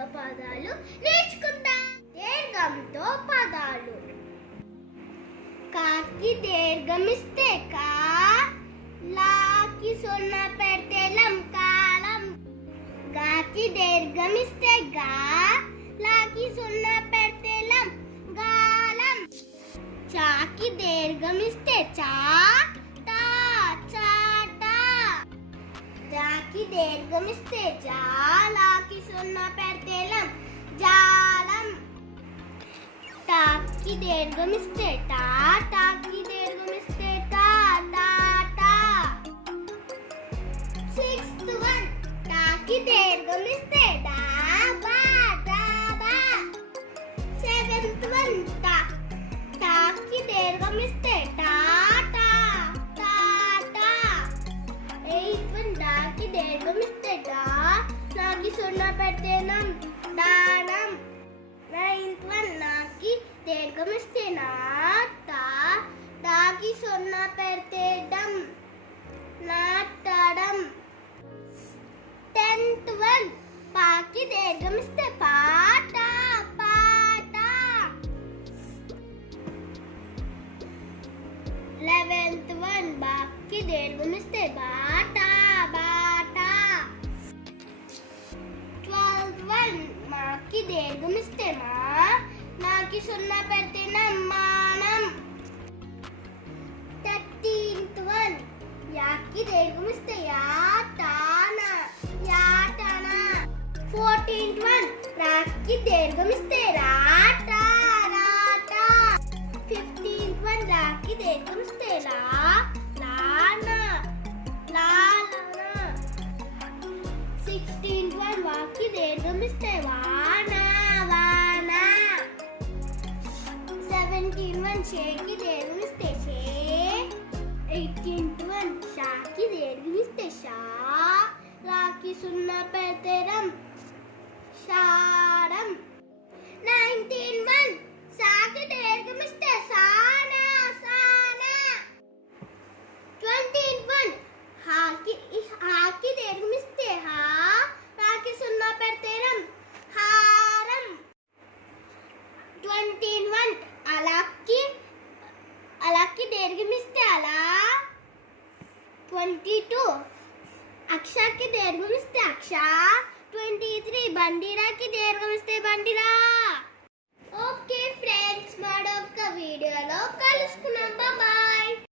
దీర్ఘంతో పదాలు నేర్చుకుందాం. దీర్ఘంతో పదాలు. కాకి దీర్ఘమిస్తే కా, లాకి సున్నా పెడితే లం కాలం. గాకి దీర్ఘమిస్తే గా, లాకి సున్నా పెడితే లం గాలం. చాకి దీర్ఘమిస్తే చా, టా చాట. జాకి దీర్ఘమిస్తే జా, లాకి సున్నా పెడితే లం జాలం. టాకి దీర్ఘమిస్తే టా, టాకి దీర్ఘమిస్తే టా టాటా. 6th one టాకి దీర్ఘమిస్తే డా, బా డాబా. 7th one టాకి దీర్ఘమిస్తే టా, టా టాటా. 8th one డాకి దీర్ఘమిస్తే డా, నాకి సున్నా పెడితే నం దానం. 9th one నాకి దీర్ఘమిస్తే నా, తా, దాకి సున్నా పెడితే డం నాటడం. 10th one పాకి దీర్ఘమిస్తే పాట పాట. 11th one బాకి దీర్ఘమిస్తే బాట బాట. 12th one మాకి దీర్ఘమిస్తే మా, నాకి సున్నా పెడితే నమ్మానం. 13th one యాకి దీర్ఘమిస్తే యా, తాన యాటన. 14th one రాకి దీర్ఘమిస్తే రాట రాట. 15th one రాకి దీర్ఘమిస్తే లా, లాన లాలన. 16th one వాకి దీర్ఘమిస్తే వాన వాన. 17th one షేకి దీర్ఘమిస్తే షే. 18th one షాకి దీర్ఘమిస్తే షా, రాకి సున్నా పెడితే రం షారం. 19th one సాకి దీర్ఘమిస్తే సానా సానా. 20th one హాకి దీర్ఘమిస్తే హా, రాకి సున్నా పెడితే రం హారం. 21 అలాకి దీర్ఘమిస్తే అలా. 22 అక్షాకి దీర్ఘమిస్తే అక్ష. 23 బండిరాకి దీర్ఘమిస్తే బండిరా. ఓకే ఫ్రెండ్స్, మరొక వీడియోలో కలుసుకుందాం. బాయ్.